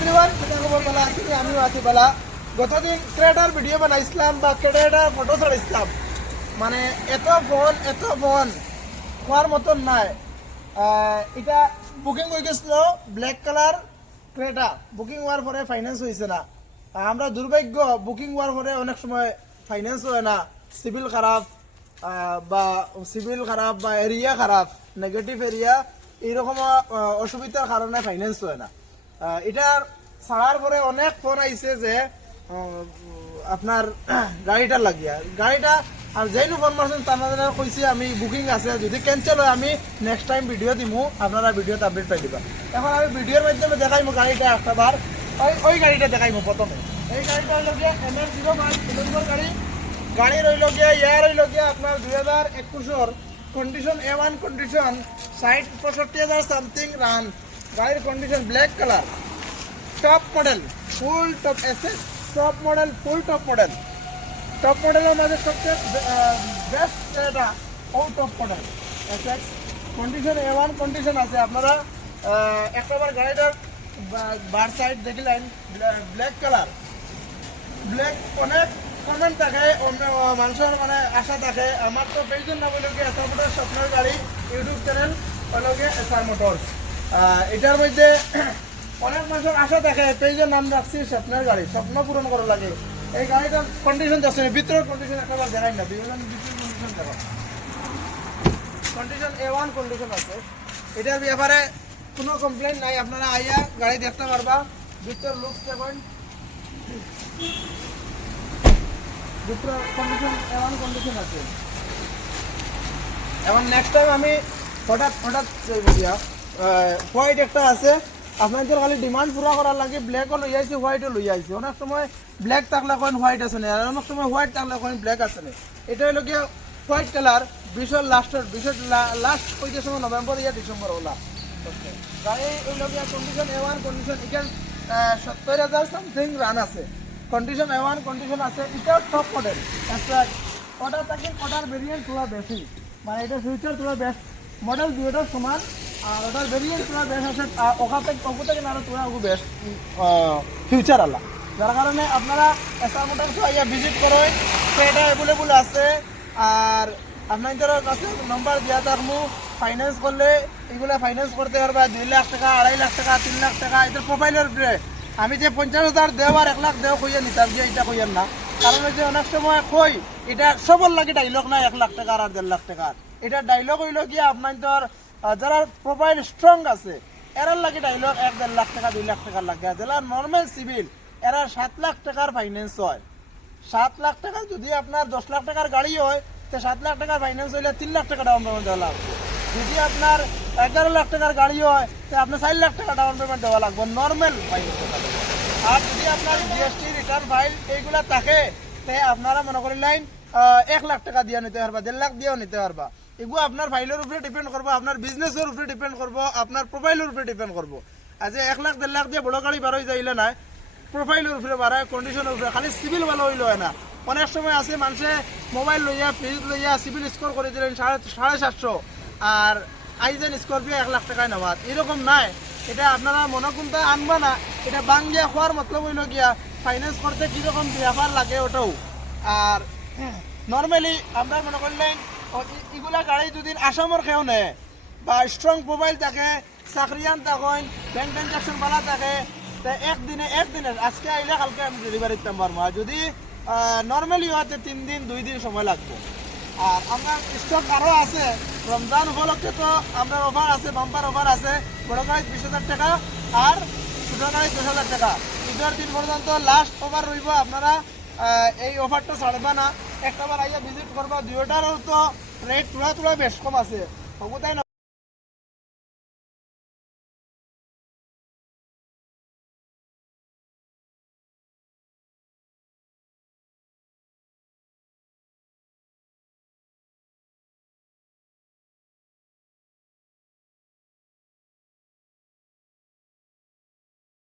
Everyone, খবর বলা আছি আমিও আছি বলা। গতদিন ক্রেটার ভিডিও বানাইছিলাম বা ক্রেটার ফটো ছাড়াইছিলাম, মানে এত ফোন হওয়ার মতন নাই। এটা বুকিং হয়ে গেছিল ব্ল্যাক কালার ক্রেটা, বুকিং হওয়ার পরে ফাইন্যান্স হয়েছে না। আমরা দুর্ভাগ্য, বুকিং হওয়ার পরে অনেক সময় ফাইন্যান্স হয় না, সিভিল খারাপ বা এরিয়া খারাপ, নেগেটিভ এরিয়া, এইরকম অসুবিধার কারণে ফাইন্যান্স হয় না। এটার ছাড়ার পরে অনেক ফোন আইছে যে আপনার গাড়িটা লাগিয়া গাড়িটা, আর যেইনো ফোন মারছেন তারা কইছে আমি বুকিং আছে, যদি ক্যান্সেল হয় আমি নেক্সট টাইম ভিডিও দিমু, আপনারা ভিডিওতে আপডেট পাই দিবা। এখন আমি ভিডিওর মাধ্যমে দেখাইমু গাড়িটা একটা বার। ওই গাড়িটা দেখাইমু প্রথমে। এই গাড়িটা হইল গিয়ে ML05 গাড়ি রইল গিয়া রইল গিয়া আপনার 2021 condition A1 condition, 60-65,000 something run. গাড়ির condition black colour, top model, full top SS top model, full top model. Top মডেলের মধ্যে সবচেয়ে বেস্ট এটা ও top model SS condition A1 condition আছে। আপনারা একবার গাড়িটার বার সাইড দেখিলেন, ব্ল্যাক কালার, ব্ল্যাক। অনেক কমেন্ট থাকে, মানুষের মানে আশা থাকে। আমার তো পেজের নাম হইল গিয়ে এসআর মোটরস স্বপ্নের গাড়ি, ইউটিউব চ্যানেল হইল গিয়ে এসআর মোটরস। এটার মধ্যে অনেক মানুষের আশা থাকে, পেজের নাম রাখছি স্বপ্নের গাড়ি, স্বপ্ন পূরণ করা লাগে। এই গাড়িটার কন্ডিশন যাচ্ছে না, ভিতরের কন্ডিশন একবার দেখাই না, ভিতরের কন্ডিশন দেখো, কন্ডিশন A1 কন্ডিশন আছে। এটার ব্যাপারে কোনো কমপ্লেন নাই, আপনারা আইয়া গাড়ি দেখতে পারবা। ভিতর লুক দেখুন, ভিতরের কন্ডিশন A1 কন্ডিশন আছে। এবং নেক্সট টাইম আমি হঠাৎ হোয়াইট একটা আছে, আপনাদের খালি ডিমান্ড পুরা করার লাগে। ব্ল্যাকও লই আইছি, হোয়াইটও লই আইছি। অনেক সময় ব্ল্যাক থাকলে কোন হোয়াইট আছে না, আর অনেক সময় হোয়াইট থাকলে কোন ব্ল্যাক আছে না। এটা হলো গিয়ে হোয়াইট কালার, 20 লাস্ট কইতে সময় নভেম্বর ইয়া ডিসেম্বর ওলা গাড়ি হইল গিয়ে কন্ডিশন A1 কন্ডিশন। এখানে 70,000 সামথিং রান আছে, কন্ডিশন A1 কন্ডিশন আছে। এটাও টপ মডেল, ওটা থাকে, ওটার ভেরিয়েন্ট পুরো বেশি, মানে এটা ফিউচার পুরো বেস্ট মডেল, দুইটার সমান। আর ওটার ভেরিয়েন্ট পুরো বেস্ট আছে, ওখান থেকে আরো পুরো বেস্ট ফিউচার আলা। যার কারণে আপনারা এসআর মোটরস আইয়া ভিজিট করেন, সেটা অ্যাভেলেবল আছে। আর আপনাদের কাছে নম্বর দেওয়া থাকবো, ফাইন্যান্স করলে এগুলো ফাইন্যান্স করতে পারবা। 2 লাখ টাকা, 2.5 লাখ টাকা, 3 লাখ টাকা, এদের প্রোফাইলের উপরে। আমি যে 50,000 দেও আর 1 লাখ দেও কইয়া নিতাম, যে এটা কইয়ার না। কারণ হচ্ছে অনেক সময় কই এটা সবর লাগে ডাইলগ নাই 1 লাখ টাকা আর 1.5 লাখ টাকা। এটা ডাইলগ হইল গিয়া আপনার যারা প্রোফাইল স্ট্রং আছে এরার লাগে ডাইলগ 1-1.5 লাখ টাকা, 2 লাখ টাকার লাগে। যারা নর্মাল সিভিল এরা 7 লাখ টাকার ফাইন্যান্স হয়। 7 লাখ টাকা যদি আপনার 10 লাখ টাকার গাড়ি হয়, তো 7 লাখ টাকার ফাইন্যান্স হইলে 3 লাখ টাকা ডাউন পেমেন্ট দেওয়া লাগবে। যদি আপনার 11 লাখ টাকার গাড়ি হয়, তো আপনার 4 লাখ টাকা ডাউন পেমেন্ট দেওয়া লাগবে নর্মাল ফাইন্যান্স। আর যদি আপনার জিএসটি রিটার্ন ফাইল এইগুলা থাকে, তাই আপনারা মনে করেন 1 লাখ টাকা দিয়ে নিতে পারবা, 1.5 লাখ দিয়েও নিতে পারবা। এগুলো আপনার ফাইলের উপরে ডিপেন্ড করবো, আপনার বিজনেসের উপরে ডিপেন্ড করবো, আপনার প্রোফাইলের উপরে ডিপেন্ড করবো। আজ 1 লাখ 1.5 লাখ দিয়ে বড় গাড়ি বারোই যাইলে না, প্রোফাইলের উপরে বাড়ায়, কন্ডিশনের উপরে। খালি সিভিল ভালো হইলে হয় না। অনেক সময় আছে মানুষে মোবাইল লইয়া, ফ্রিজ লইয়া সিভিল স্কোর করে দিলেন 750, আর আইজেন স্করপিও 1 লাখ টাকায় নেওয়া, এরকম নাই। এটা আপনারা মনে কোনটা আনবা না, এটা বাঙ্গিয়া খোয়ার মতলব হইল গিয়া ফাইন্যান্স করতে কীরকম ব্যাপার লাগে ওটাও। আর নর্মালি আমরা মনে করলেন এগুলা গাড়ি যদি আসামর খেয়েও নেয় বা স্ট্রং মোবাইল থাকে, চাকরিয়ান থাকেন, ব্যাংক ট্রানজাকশন বালা থাকে, তা একদিনে আজকে আইলে কালকে আমি ডেলিভারি দিতাম পারবো। আর যদি নর্মালি হতে 3 দিন 2 দিন সময় লাগবে। আর আমরা স্টক আরও আছে, রমজান উপলক্ষে তো আমরা অফার আছে, বাম্পার অফার আছে। বড় গাড়ি 20,000 টাকা আর ছোটো গাড়ি 10,000 টাকা। ঈদের দিন পর্যন্ত লাস্ট অফার রইব। আপনারা এই অফারটা ছাড়বা না, একটাবার আইয়া ভিজিট করবা। দুইটারও তো রেট তুলা বেশ কম আছে, তাই না?